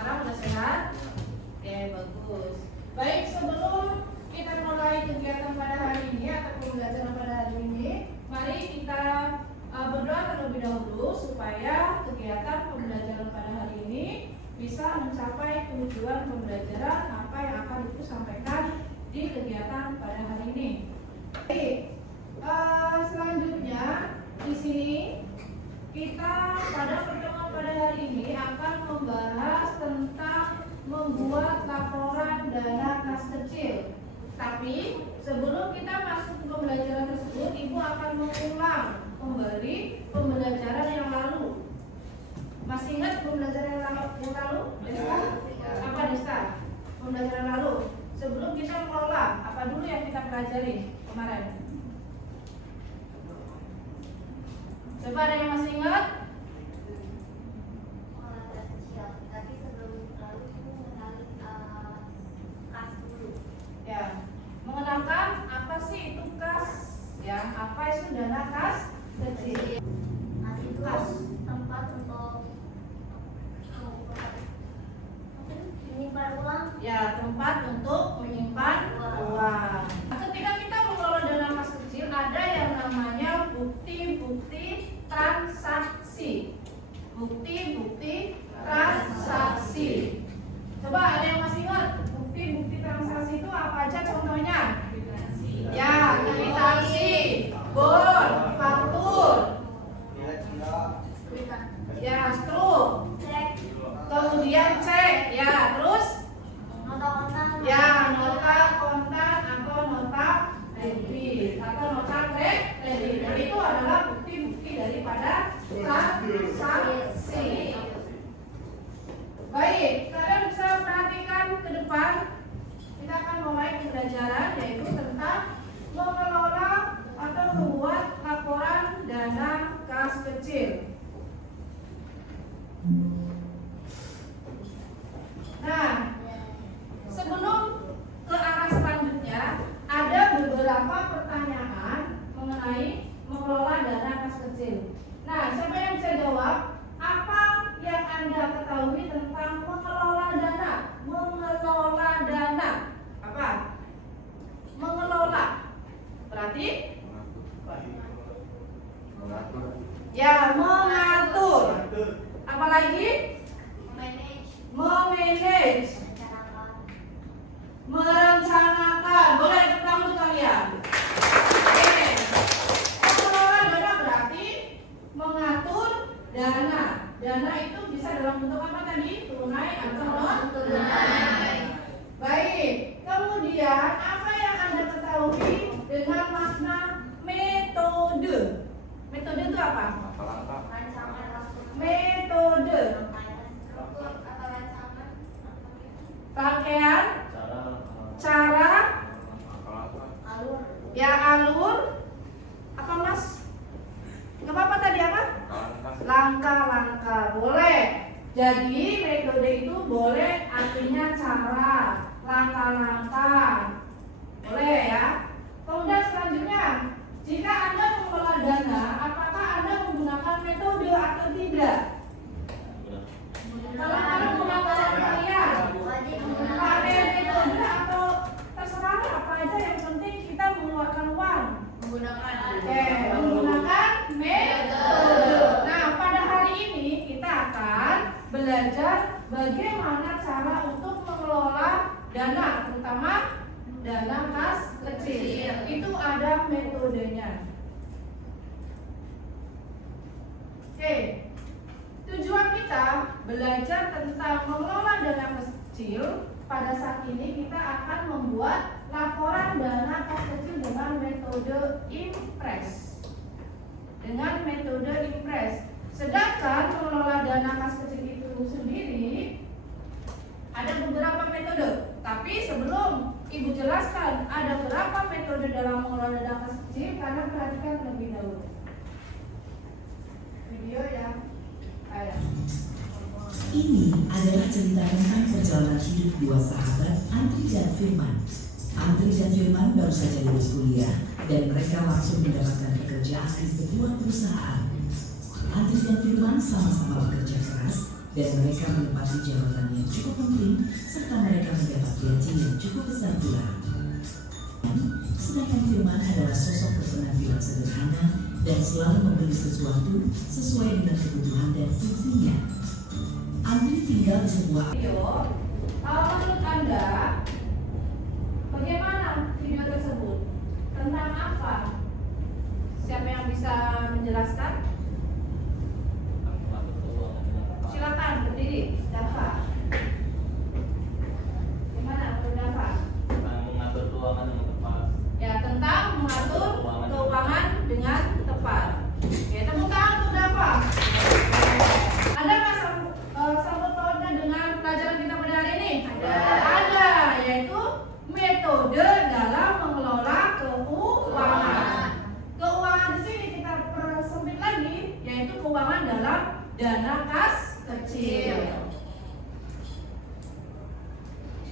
Sekarang udah sehat? Oke, bagus. Baik, sebelum kita mulai kegiatan pada hari ini atau pembelajaran pada hari ini, mari kita berdoa terlebih dahulu supaya kegiatan pembelajaran pada hari ini bisa mencapai tujuan pembelajaran apa yang akan Ibu sampaikan di kegiatan pada hari ini. Baik, selanjutnya di sini kita pada pertemuan pada hari ini akan membahas tentang membuat laporan dana kas kecil. Tapi sebelum kita masuk ke pembelajaran tersebut, Ibu akan mengulang kembali pembelajaran yang lalu. Masih ingat pembelajaran yang lalu? Apa Desta? Pembelajaran lalu. Sebelum kita mengelola, apa dulu yang kita pelajari kemarin? Coba ada yang masih ingat? Tapi sebelum lalu itu mengenali kas dulu. Ya, mengenalkan apa sih itu kas? Ya, apa itu dana kas kecil? Nanti itu Kas. tempat untuk menyimpan uang. Ya, tempat untuk menyimpan uang. Ketika kita mengelola dana kas kecil, ada yang namanya bukti-bukti transaksi. Bukti-bukti transaksi. Coba ada yang masih ingat bukti-bukti transaksi itu apa aja contohnya? Ya, kwitansi, bond, faktur, ya, struk, Cek, kemudian cek, ya, terus nota kontan. ya, nota kontan atau nota debit atau nota kredit. Itu adalah bukti-bukti daripada transaksi. Baik, kalian bisa perhatikan ke depan. Kita akan mulai pembelajaran yaitu tentang mengelola atau membuat laporan dana kas kecil. Nah, sebelum ke arah selanjutnya, ada beberapa pertanyaan mengenai mengelola dana kas kecil. Nah, siapa yang bisa jawab? Apa yang Anda ketahui tentang mengelola dana? Mengelola dana. Apa? Mengelola. Berarti? Ya, mengatur. Apalagi? Manage, Memanage. rencanakan. Merencanakan. Boleh tepuk tangan untuk kalian. Oke. Mengelola dana berarti mengatur dana. Dana itu bisa dalam bentuk apa tadi? Tunai atau non tunai. Baik. Kemudian apa yang Anda ketahui dengan makna metode? Metode itu apa? Rancangan waktu. Metode. Struktur atau rancangan. Rangkaian, cara, Alur. ya alur, apa mas? Gak apa-apa tadi apa? Langkah-langkah, boleh. Jadi metode itu boleh artinya cara, langkah-langkah, boleh ya. Kemudian selanjutnya, jika Anda mengelola dana, apakah Anda menggunakan metode atau tidak? Kalau Anda menggunakan kalian, Wajib pakai menggunakan. metode atau terserah apa aja, yang penting kita mengeluarkan uang. Menggunakan. Oke, menggunakan metode. Nah, pada hari ini kita akan belajar bagaimana cara untuk mengelola dana, terutama dana kas kecil. Itu ada metodenya. Oke, tujuan kita belajar tentang mengelola dana kas kecil. Pada saat ini kita akan membuat laporan dana kas kecil dengan metode impres. Dengan metode impres. Sedangkan mengelola dana kas kecil itu sendiri ada beberapa metode. Tapi sebelum Ibu jelaskan ada berapa metode dalam mengelola dana kas kecil, karena perhatikan terlebih dahulu video yang ada. Ini adalah cerita tentang perjalanan hidup dua sahabat, Andri dan Firman. Andri dan Firman baru saja lulus kuliah dan mereka langsung mendapatkan pekerjaan di sebuah perusahaan. Andri dan Firman sama-sama bekerja keras dan mereka menempati jabatan yang cukup penting serta mereka mendapat gaji yang cukup besar pula. Sedangkan Firman adalah sosok berpenampilan sederhana dan selalu membeli sesuatu sesuai dengan kebutuhan dan fungsinya. Andri tinggal di sebuah Menurut Anda, bagaimana video tersebut? Tentang apa? Siapa yang bisa menjelaskan? Silakan berdiri, Dava. Gimana menurut Dava? Mengatur keuangan dengan tepat. Ya, tentang mengatur keuangan dengan tepat. Ya, tepuk tangan untuk Dava. Ada nggak sangkut pautnya dengan pelajaran kita pada hari ini? Ada, yaitu metode dalam mengelola keuangan. Keuangan di sini kita persempit lagi, yaitu keuangan dalam dana kas kecil.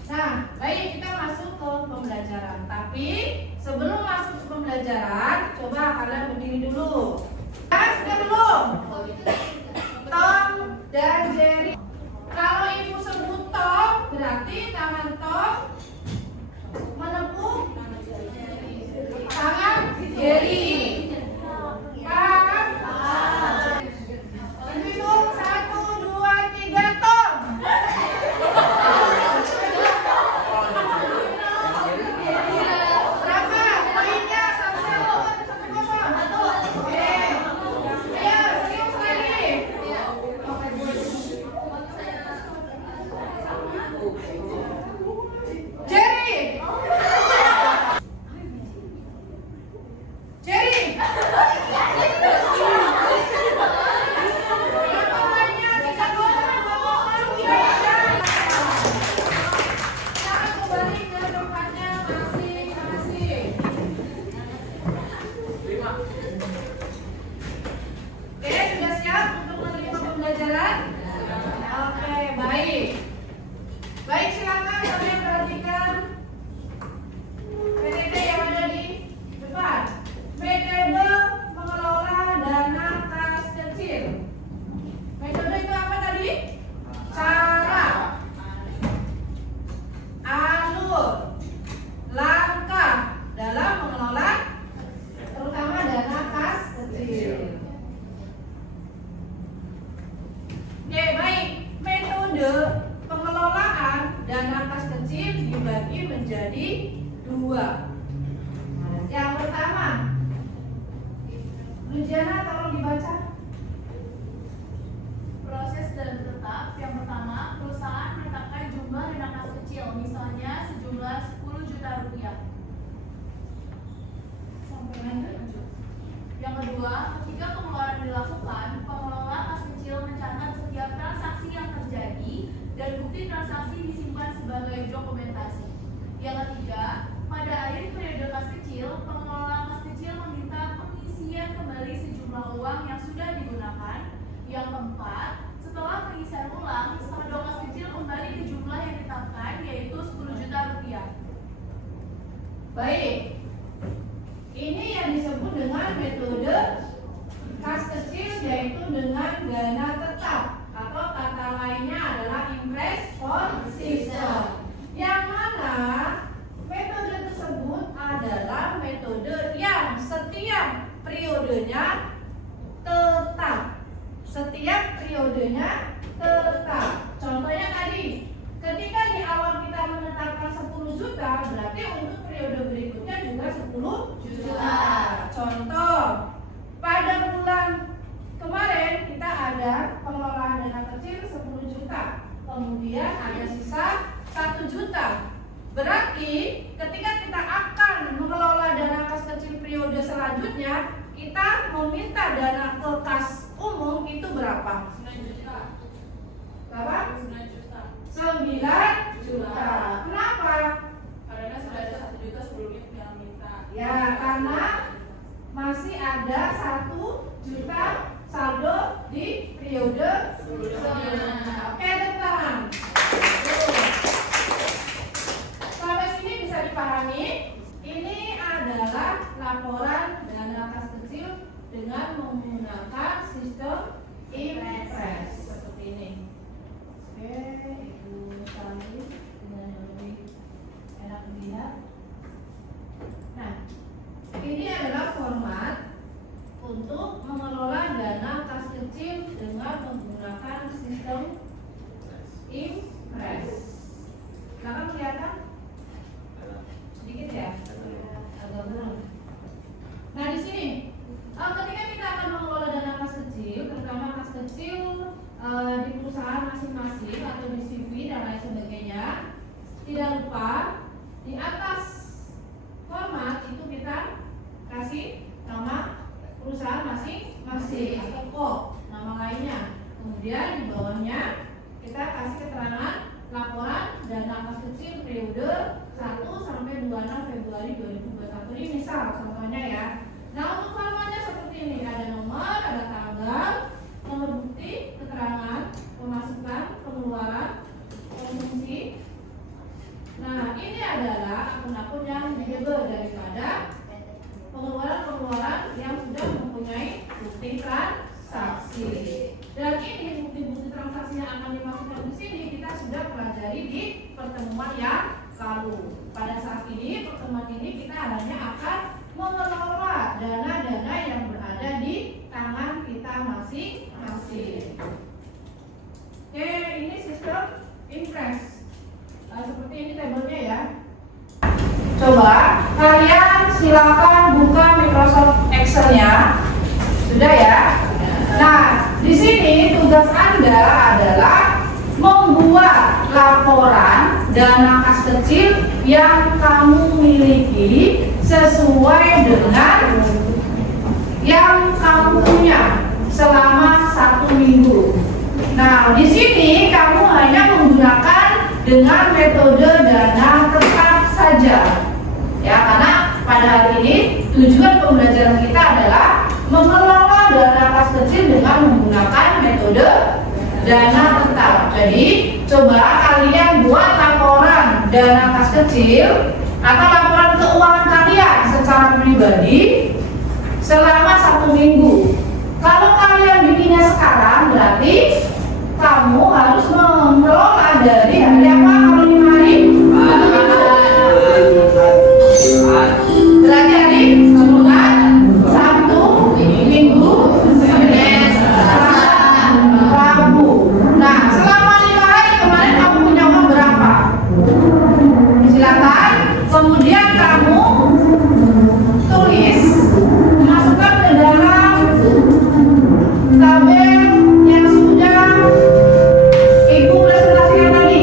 Nah, baik, kita masuk ke pembelajaran. Tapi sebelum masuk ke pembelajaran, coba kalian berdiri dulu. Sudah belum? Tom dan Jerry. Kalau ibu sebut Tom, berarti tangan Tom menepuk tangan Jerry. Paham? Hitung 1, 2, 3, Tom. Berapa poinnya? 1-1. Oke. Ayo, serius lagi. Jerry. Jerry. Berapa poinnya? 3-2. Jangan kembali ke tempatnya masing-masing. Oke, sudah siap untuk menerima pembelajaran? Oke, baik. Baik, silakan kalian perhatikan metode yang ada di depan. Metode mengelola dana kas kecil. Metode itu apa tadi? Cara, alur, langkah dalam mengelola terutama dana kas kecil. Oke, baik. Metode pengelolaan dana kas kecil dibagi menjadi 2. Yang pertama, Luciana tolong dibaca. Proses dan tetap. Yang pertama, perusahaan menetapkan jumlah dana kas kecil, misalnya sejumlah 10 juta rupiah. Sampai lanjut. Yang kedua, ketika pengeluaran dilakukan, pengelola kas kecil mencatat setiap transaksi yang terjadi dan bukti transaksi disimpan sebagai dokumentasi. Yang ketiga, pada akhir periode kas kecil, pengelola kas kecil meminta pengisian kembali sejumlah uang yang sudah digunakan. Yang keempat, setelah pengisian ulang, saldo kas kecil kembali ke jumlah yang ditetapkan, yaitu 10 juta rupiah. Baik. Ini yang disebut dengan metode kas kecil, yaitu dengan dana tetap, atau kata lainnya adalah impress-on system. Yang mana metode tersebut adalah metode yang setiap periodenya tetap. Setiap periodenya tetap. Contohnya tadi, ketika di awal kita menetapkan 10 juta, berarti untuk periode berikutnya juga 10 juta. Contoh, pada bulan kemarin kita ada pengelolaan dana kecil 10 juta. Kemudian ada sisa 1 juta. Berarti ketika kita akan mengelola dana kas kecil periode selanjutnya, kita meminta dana ke kas umum itu berapa? 9 juta. Berapa? 9 juta. 9 juta. Kenapa? Karena sudah ada 1 juta sebelumnya yang minta. Ya, karena masih ada 1 juta saldo di periode sebelumnya. Oke, tepuk tangan. Sampai sini bisa dipahami? Ini adalah laporan dana kas kecil dengan menggunakan sistem impress. sampai 26 Februari 2021. Ini misal contohnya ya. Nah, untuk formanya seperti ini, ada nomor, ada tanggal, nomor bukti, keterangan, pemasukan, pengeluaran, konsumsi. Nah, ini adalah akun-akun yang visible daripada pengeluaran-pengeluaran yang sudah mempunyai bukti transaksi. Dan ini bukti-bukti transaksi yang akan dimasukkan di sini kita sudah pelajari di pertemuan yang lalu. Pada saat ini, pertemuan ini kita hanya akan mengelola dana-dana yang berada di tangan kita masing-masing. Oke, ini sistem impress. Seperti ini tabelnya ya. Coba kalian silakan buka Microsoft Excel-nya. Sudah ya? Nah, di sini tugas Anda adalah membuat laporan dana kas kecil yang kamu miliki sesuai dengan yang kamu punya selama 1 minggu. Nah, di sini kamu hanya menggunakan dengan metode dana tetap saja. Ya, karena pada hari ini tujuan pembelajaran kita adalah mengelola dana kas kecil dengan menggunakan metode dana tetap. Jadi, coba kalian buat laporan dana kas kecil atau laporan keuangan kalian secara pribadi selama 1 minggu. Kalau kalian bikinnya sekarang, berarti kamu harus mengelola dari hari apa? Kalau 5 hari? Berarti hari Sabtu, Minggu, Senin, Selasa, Rabu. Nah, selama 5 hari kemarin kamu punya uang berapa? Silakan. Kemudian kamu tulis, masukkan ke dalam tabel yang sudah Ibu presentasikan tadi.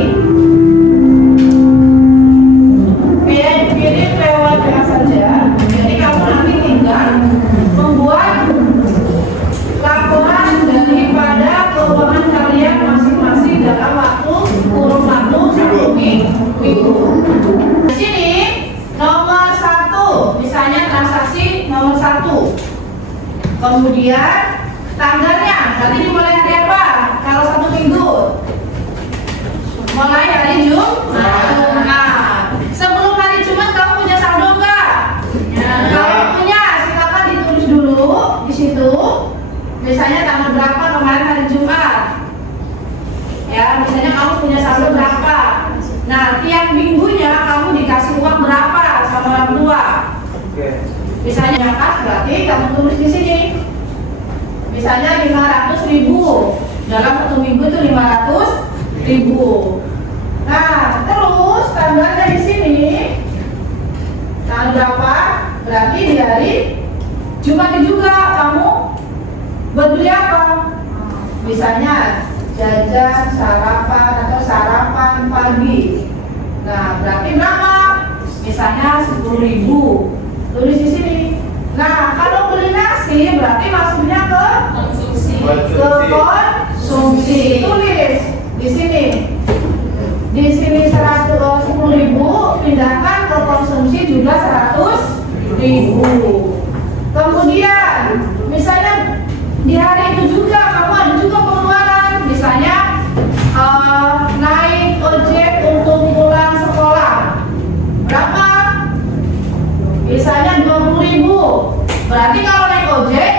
Kirim lewat WA saja. Jadi kamu nanti tinggal membuat laporan daripada keuangan kalian masing-masing dalam kurun waktu 1 minggu. Di sini nomor 1, misalnya transaksi nomor 1. Kemudian tanggalnya, berarti dimulai hari apa? Kalau 1 minggu, mulai hari Jumat. Nah, sebelum hari Jumat kamu punya saldo enggak? Kalau punya, silakan ditulis dulu di situ. Misalnya tanggal berapa kemarin hari Jumat? Ya, misalnya kamu punya saldo berapa? Nah, tiap minggunya kamu dikasih uang berapa sama orang tua? Misalnya kas, berarti kamu tulis di sini. Misalnya 500.000 dalam 1 minggu itu 500.000. Nah, terus tanggalnya di sini tanggal berapa? Berarti di hari Jumat juga kamu beli apa? Misalnya jajan, sarapan atau sarapan pagi. Nah, berarti berapa? Misalnya 10.000. Tulis di sini. Nah, kalau beli nasi berarti masuknya ke konsumsi. Tulis di sini. Di sini 10.000 pindahkan ke konsumsi juga 100.000. Kemudian misalnya di hari itu juga kamu ada juga pengeluaran, misalnya naik ojek untuk pulang sekolah. Berapa? Misalnya 20.000. Berarti kalau naik ojek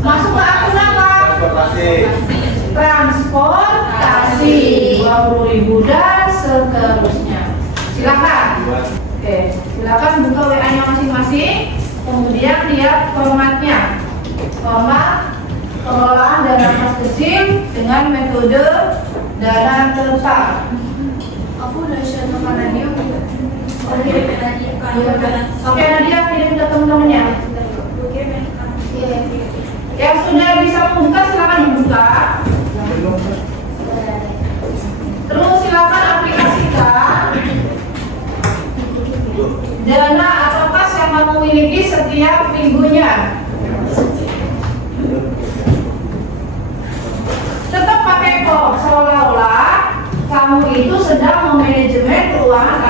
masuk ke akun apa? Transportasi 20.000 dan seterusnya. Silakan. Oke, silakan buka WA-nya masing-masing. Kemudian lihat formatnya. Format pengelolaan dana kas kecil dengan metode dana tetap. Aku udah share ke radio. Oke, Nadia kirim ke teman-temannya. Yang sudah bisa membuka silakan dibuka. Terus silakan aplikasikan dana atau kas yang kamu miliki setiap minggunya. Tetap pakai kok seolah-olah kamu itu sedang memanajemen keuangan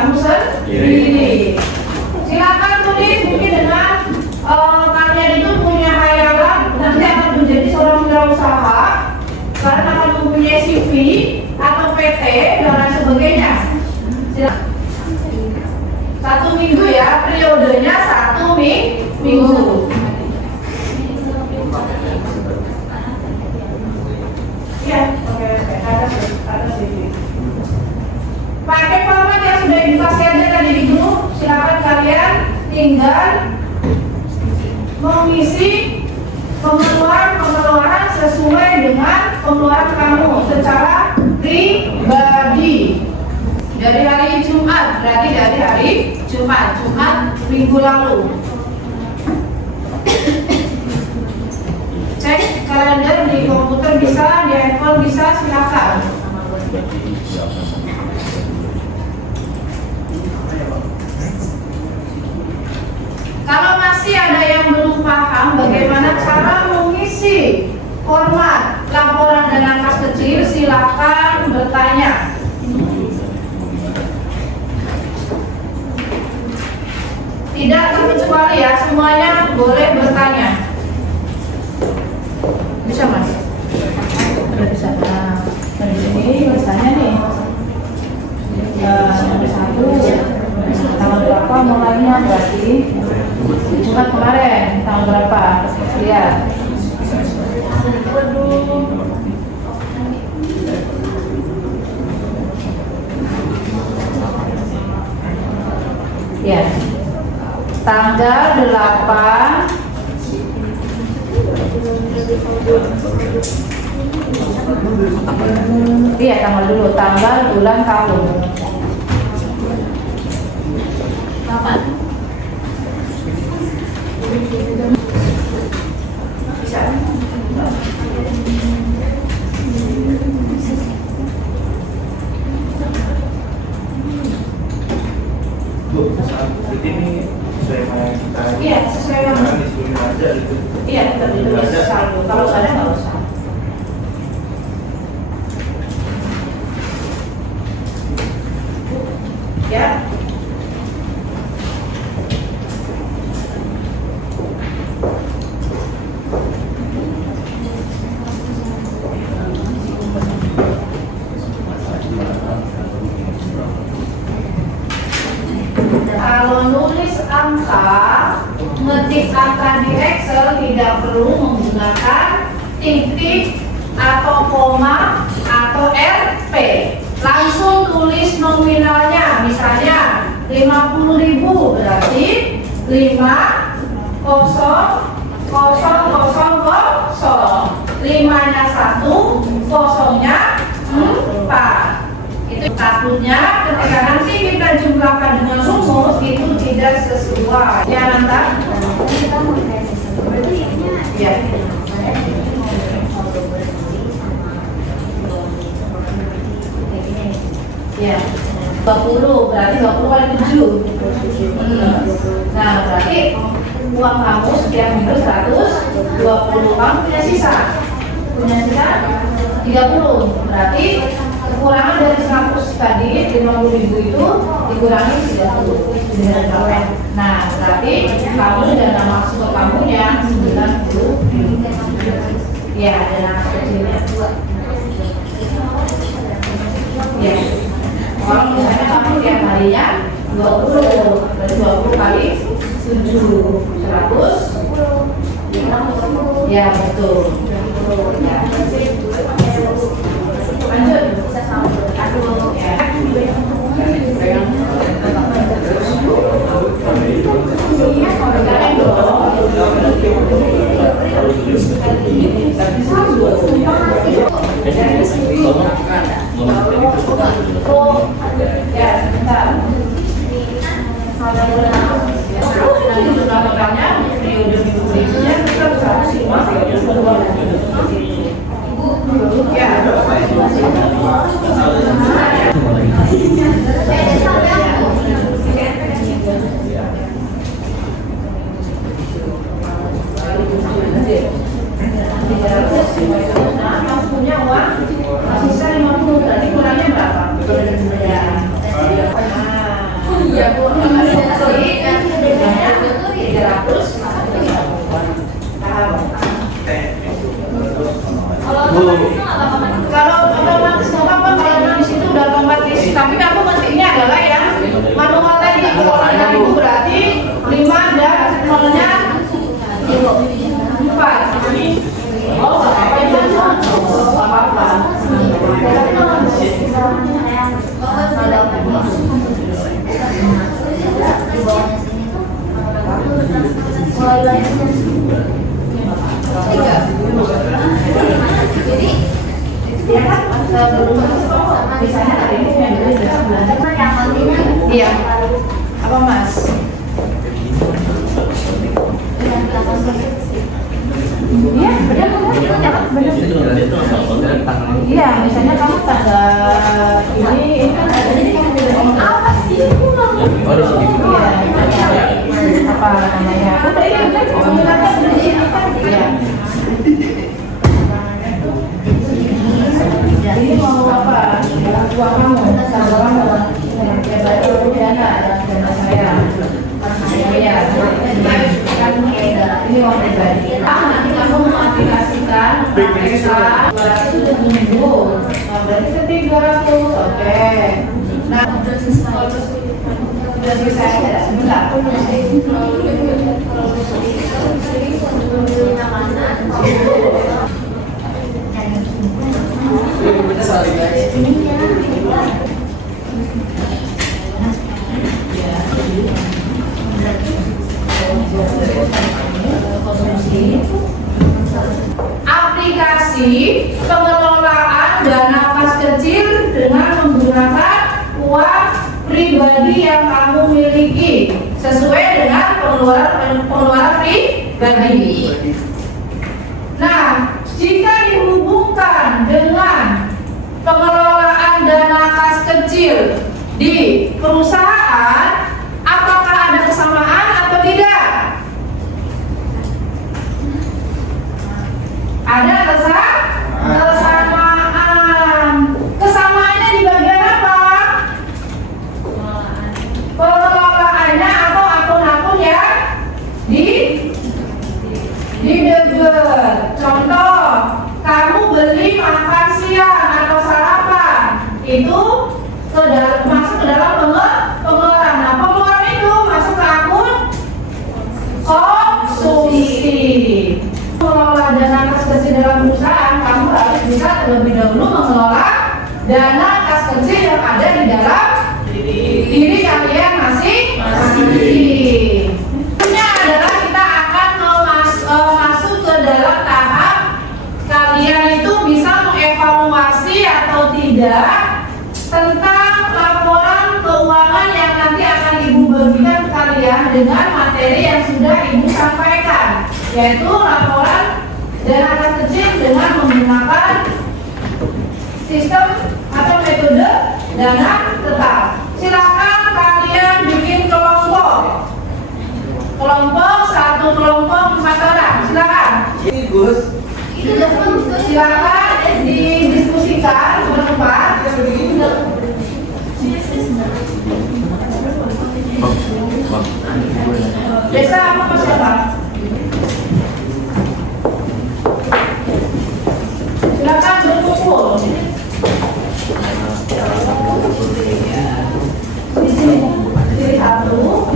edukasi aja tadi di grup. Silakan kalian tinggal mengisi pengeluaran sesuai dengan pengeluaran kamu secara pribadi. Dari hari Jumat, berarti dari hari Jumat minggu lalu. Cek kalender di komputer bisa, di handphone bisa, silakan. Kalau masih ada yang belum paham bagaimana cara mengisi format laporan dengan kas kecil, silakan bertanya. Tidak terkecuali ya, semuanya boleh bertanya. Bisa mas? Udah bisa. Nah, dari sini misalnya nih, nomor 1, tanggal berapa mulainya berarti? Jumat kemarin, tanggal berapa? Lihat. Ya. Tanggal 8 iya tanggal dulu, tanggal, bulan, tahun. Kapan? Bisa. Bu, saat ini sesuai kita. Iya, sesuai dengan disuruh aja gitu. iya, tertulis saldo. Kalau ada nggak usah. Ya. Kalau nulis angka, ngetik angka di Excel tidak perlu menggunakan titik atau koma atau RP. Langsung tulis nominalnya, misalnya 50.000 berarti 50000, 5-nya 1, 0-nya 4. Itu takutnya ketika nanti kita jumlahkan dengan rumus itu tidak sesuai. Ya nanti ya. Ya. 20 berarti 20 kali 7. Nah, berarti uang kamu setiap minggu 120, kamu punya sisa 30. Berarti kekurangan dari 100 tadi 50.000 itu dikurangi 90. Nah, berarti kamu dana masuk ke kamunya 90. Ya, dana kecilnya 2. Ya. Kalau misalnya kamu tiap harinya 20, berarti 20 kali 7, 100. Ya, betul. Ya. Lanjut. Ya. Ya, sebentar. Periode minggu berikutnya kita 105. Ya. Nah, punya uang sisa 50, berarti kurangnya berapa? Iya, Bu. Kalau otomatis nggak apa-apa, kalau misalnya hari ini yang dulu besok belajar. Iya. Apa Mas? Iya, benar. Iya, misalnya kamu tanggal ini kan ada jadi kamu apa sih? Iya, apa namanya? Udah iya, menggunakan ini kan? Iya. Ini mau apa? Uang kamu, sama kamu. Ya baru dana saya. Iya, kan ini uang pribadi. Nanti kamu mengaplikasikan itu udah minggu. Berarti ketiga tuh, oke. Nah, udah selesai ya, sebentar. Aplikasi pengelolaan dana kas kecil dengan menggunakan uang pribadi yang kamu miliki sesuai dengan pengeluaran pribadi. Nah, jika dihubungkan dengan pengelolaan dana kas kecil di perusahaan, apakah ada kesamaan atau tidak? Ada kesamaan. Kesamaannya di bagian apa? Pengelolaannya atau akun-akun yang dideger. Contoh, kamu beli makan siang atau sarapan, itu masuk ke dalam pengeluaran. Nah, pengeluaran itu masuk ke akun konsumsi. Mengelola dana kas kecil dalam perusahaan, kamu harus bisa terlebih dahulu mengelola dana kas kecil yang ada di dalam diri kalian masing-masing. Ini adalah kita akan masuk ke dalam tahap kalian itu bisa mengevaluasi atau tidak tentang laporan keuangan yang nanti akan Ibu bagikan ke kalian dengan materi yang sudah Ibu sampaikan, yaitu laporan dana kas kecil dengan menggunakan sistem atau metode dana tetap. Silakan kalian bikin kelompok, satu kelompok 4 orang. Silakan. Silakan didiskusikan berempat. Desa apa siapa? Silakan berkumpul. Di sini satu.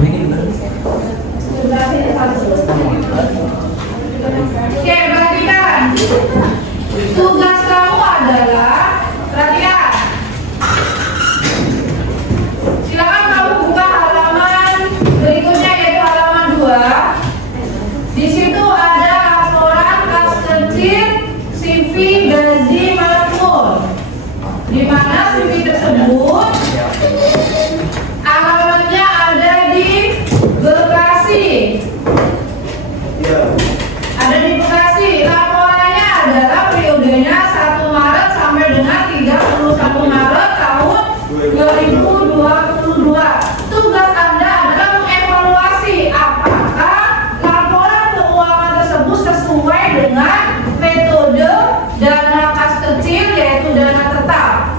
Sebelah sini satu. Oke, perhatikan. Tugas kamu adalah perhatikan. Silakan kamu buka halaman berikutnya, yaitu halaman 2. Di situ ada laporan kas kecil CV gaji makmur, di mana CV tersebut alamatnya ada di Bekasi. Ada di Bekasi. Laporannya adalah periodenya 1 Maret sampai dengan 31 Maret tahun 2022. Tugas Anda adalah mengevaluasi apakah laporan keuangan tersebut sesuai dengan metode dana kas kecil, yaitu dana tetap.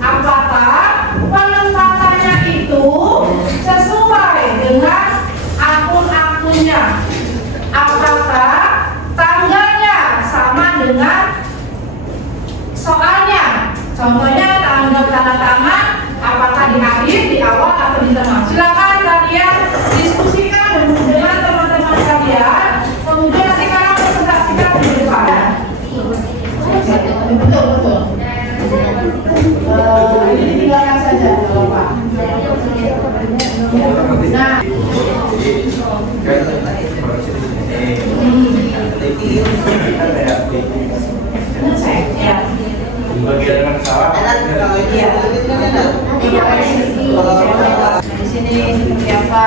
Apakah penempatannya itu sesuai dengan akun-akunnya? Apakah tanggalnya sama dengan soalnya? Contohnya tanggal tanda tangan, apakah di akhir, di awal, atau di tengah? Silakan kalian diskusikan dengan teman-teman kalian. Kemudian nanti kalian presentasikan di depan. Betul. Ini ditinggalkan saja, kalau Pak. Nah. Ngecek ya. bagi dengan kesalahan. Di sini seperti apa?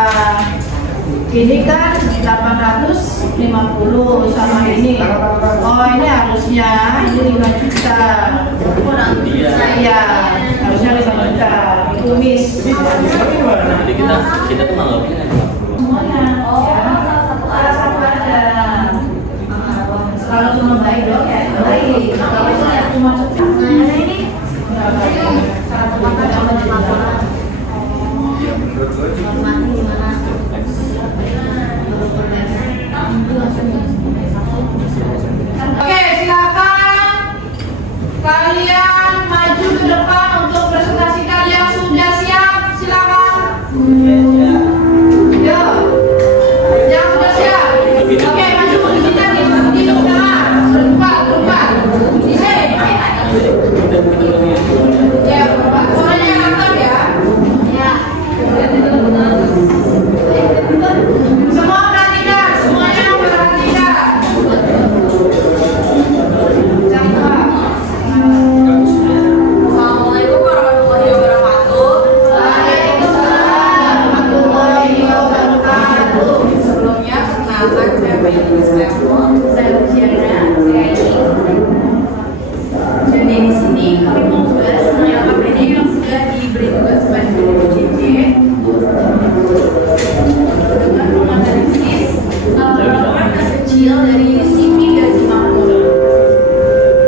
Ini kan 850 sama ini. Oh, ini harusnya ini 5 juta. Iya, harusnya 5 juta. Ditumis. Jadi kita tuh nganggapnya Semuanya. Salah satu aja. Kalau cuma baik dong ya baik. Kalau cuma ini satu makan sama jemaah. Oke, silakan kalian maju ke depan untuk presentasi kalian. Sudah siap? Silakan. Yo, yang sudah siap. Oke, maju ke sini lagi. Di tengah. Berempat. Di sini. Ya, berempat. Semuanya yang aktif ya. Ya. Semua perhatikan. Semuanya perhatikan. Assalamualaikum warahmatullahi wabarakatuh. Waalaikumsalam warahmatullahi wabarakatuh. Sebelumnya perkenalkan saya Bayu Slepon, saya Luciana, saya ini. Jadi di sini kami mau membahas tentang APD yang sudah diberi tugas pada JJ dengan menganalisis laporan kecil dari UCP Gazi Makmur.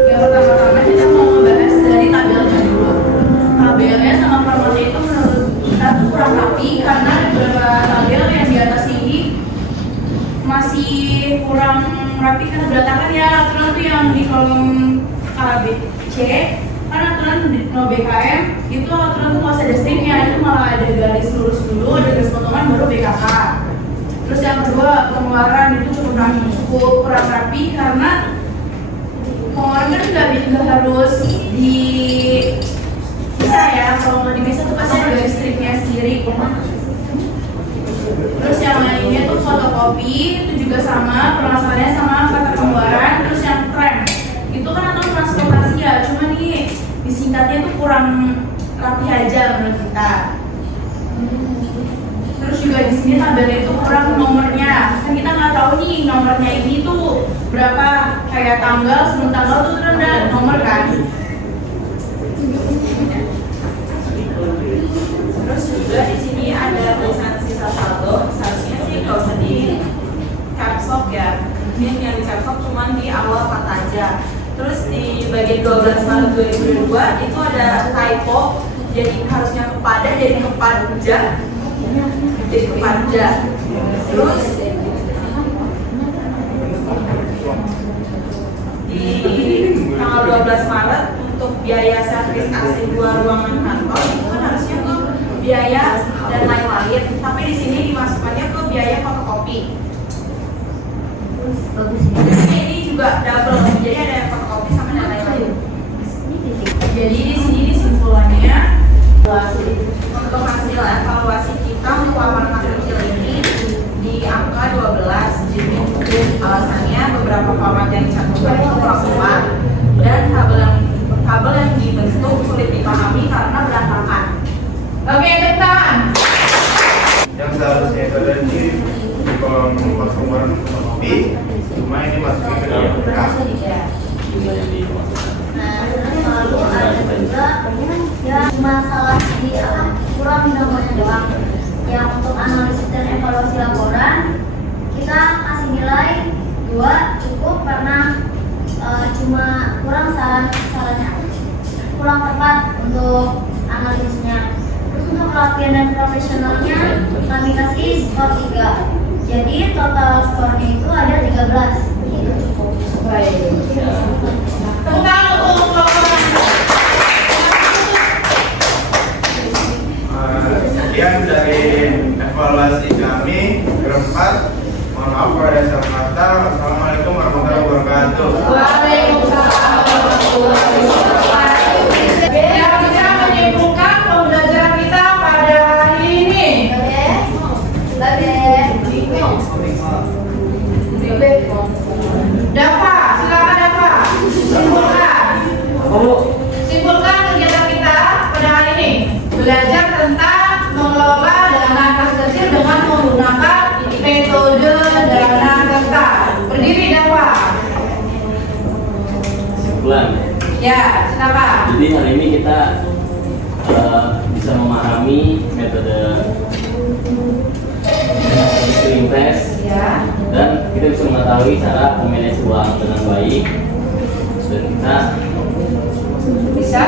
Yang pertama-tama kita mau membahas dari tabelnya dulu. Tabelnya sama formatnya itu menurut kita tuh kurang rapi karena ada beberapa tabel yang di atas ini masih kurang rapi karena berantakan ya. Aturan tuh yang di kolom A, B, C kan aturan di BKM itu aturan tuh masih ada stripnya, itu malah ada garis lurus dulu, ada garis potongan baru BKK. Terus yang kedua pengeluaran itu cukup kurang rapi karena pengeluaran kan nggak harus di bisa ya, kalau nggak dipisah tuh pasti ada garis stripnya sendiri. Terus yang lainnya tuh fotokopi itu juga sama, permasalahannya sama kata pengeluaran. Terus yang tram itu kan atau transportasi ya, cuma nih disingkatnya tuh kurang rapi aja menurut kita. Terus juga di sini tabelnya itu kurang nomornya, kan kita nggak tahu nih nomornya ini tuh berapa, kayak tanggal sebelum tanggal tuh ada nomor kan. Terus juga di sini ada tulisan sisa saldo, seharusnya sih nggak usah di caps lock ya. Ini yang di caps lock cuma di awal kata aja. Terus di bagian 12 Maret 2022 itu ada typo, jadi harusnya kepada jadi kepada, jadi kepada. Terus di tanggal 12 Maret untuk biaya servis AC 2 ruangan kantor itu kan harusnya tuh biaya dan lain-lain, tapi di sini dimasukkannya ke biaya fotokopi. Ini juga double, jadi ada fotokopi sama dan lain-lain. Jadi di sini kesimpulannya untuk hasil evaluasi kita untuk laporan masa kecil ini di angka 12. Jadi mungkin alasannya beberapa format yang dicantumkan itu kurang tepat dan tabel yang dibentuk sulit dipahami karena berantakan. Oke, depan. Yang seharusnya itu ada di kolom kosong fotokopi, cuma ini masukin ke dalam berkas. Lalu ada juga yang masalah di kurang nomornya doang. Yang untuk analisis dan evaluasi laporan kita kasih nilai 2 cukup karena cuma kurang sarannya kurang tepat untuk analisisnya. Terus untuk pelatihan dan profesionalnya kami kasih skor 3. Jadi total skornya itu ada 13. Itu cukup. Baik. Tepuk tangan untuk laporan. Sekian dari evaluasi kami keempat. Mohon maaf kalau ada salah kata. Assalamualaikum warahmatullahi wabarakatuh. Waalaikumsalam warahmatullahi wabarakatuh. Yang bisa menyimpulkan pembelajaran kita pada hari ini. Dafa, silakan Dafa. Simpulkan. belajar tentang mengelola dana kas kecil dengan menggunakan metode dana tetap. Berdiri dakwah. Kesimpulan. Ya, silakan. Jadi hari ini kita bisa memahami metode invest Ya. dan kita bisa mengetahui cara memanage uang dengan baik dan kita Bisa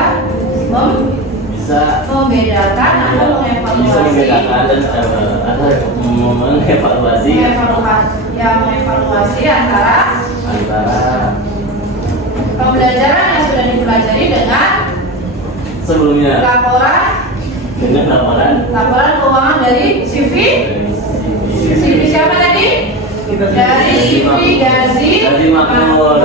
membedakan atau bisa mengevaluasi membedakan dan mengevaluasi mengevaluasi antara pembelajaran yang sudah dipelajari dengan sebelumnya laporan keuangan dari CV siapa tadi? Dari CV Gazi Makmur.